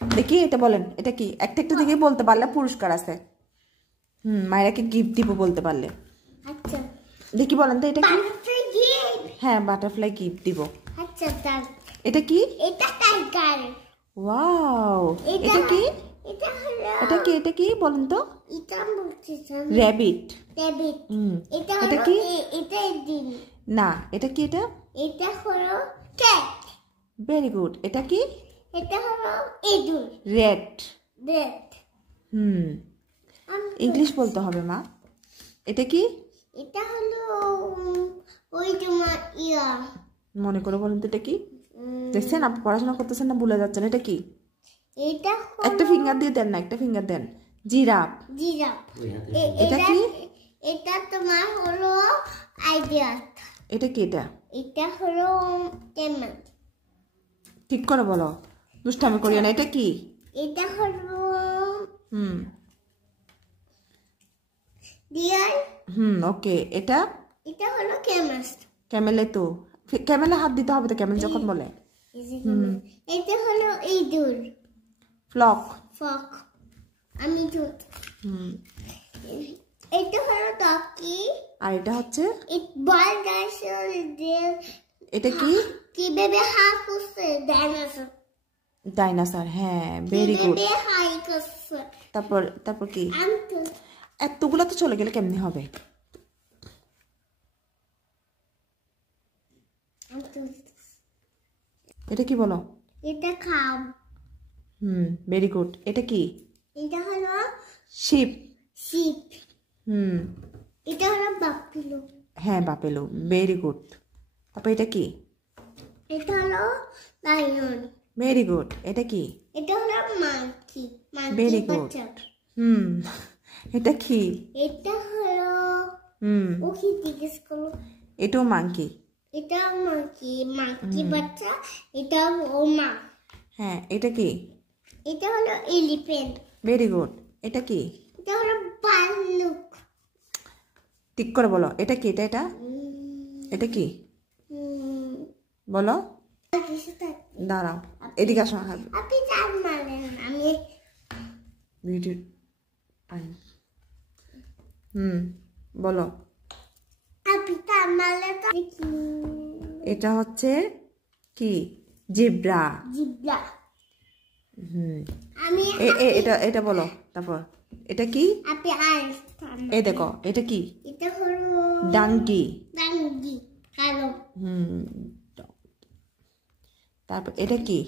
দেখি এটা বলেন, এটা কি? একটা একটু দেখে বলতে পারলে পুরস্কার আছে। মায়েরাকে গিফট দিব বলতে পারলে। আচ্ছা দেখি বলেন তো এটা কি? হ্যাঁ, বাটারফ্লাই গিফট দিব। আচ্ছা তার এটা কি? এটা টাইগার। ওয়াও, এটা কি? এটা হলো এটা কি বলেন তো? এটা বলছিলাম র‍্যাবিট। র‍্যাবিট। এটা এটা হলো কি? এটা দিন না, এটা কি? এটা হলো ক্যাট। Very good. এটা কি? এটা হলো ইঁদুর। রেড। রেড। ইংলিশ বলতে হবে মা। এটা কি? এটা হলো ওই তোমার ইয়া। মনে করে বলেন তো এটা কি? দেখছেন আপনি পড়াশোনা করতেছেন না, ভুলে যাচ্ছেন। এটা কি? এটা একটা ফিঙ্গার দিয়ে দেন না, একটা ফিঙ্গার দেন। জিরাফ। জিরাফ। এটা কি? এটা তোমার হলো আইডিয়া। এটা কি? এটা হলো কেমন? ঠিক করে বলো, দুষ্টামি করিও না। এটা কি? এটা হলো ডিয়ার। ওকে। এটা হলো ক্যামেল। ক্যামেলে তো ক্যামেলে হাত দিতে হবে তো, ক্যামেল যখন বলে। এটা হলো ইঁদুর। ফ্লক। ফক। আমি দুধ। এটা হলো টকি। আর এটা হচ্ছে বল ডাইনোসর। এটা কি? কিভাবে হাই করছে ডাইনোসর? ডাইনোসর। হ্যাঁ, ভেরি গুড। কিভাবে হাই করছে? তারপর কি? আমি এতগুলো তো চলে গেলে কেমনে হবে? এটা কি বলো? এটা খাও। Very good. এটা কি? এটা হলো শিপ। শিপ। এটা হলো বাফেলো। হ্যাঁ, বাফেলো। Very good. তারপর এটা কি? এটা হলো লায়ন। Very good. এটা কি? এটা হলো মাঙ্কি। Very good. এটা কি? এটা হলো ওকে জিজ্ঞেস করো। এটাও মাঙ্কি। এটা মাঙ্কি। মাঙ্কি বাচ্চা। এটা ও মা। হ্যাঁ, এটা কি? এটা হলো এলিফ্যান্ট। Very good. এটা কি? এটা হলো ভাল্লুক। ঠিক করে বলো, এটা কি? এটা কি বলো? দাঁড়াও, এদিকে আসো। আপনি চার মারেন, আমি ভিডিও। বলো। আপনি চার মারলে তো এটা হচ্ছে কি? জিব্রা। জিব্রা। আমি এটা বলো। তারপর এটা কি? আপনি আর দেখো, এটা কি? এটা হলো ডাঙ্কি। ডাঙ্গি। কালো। তারপর এটা কি?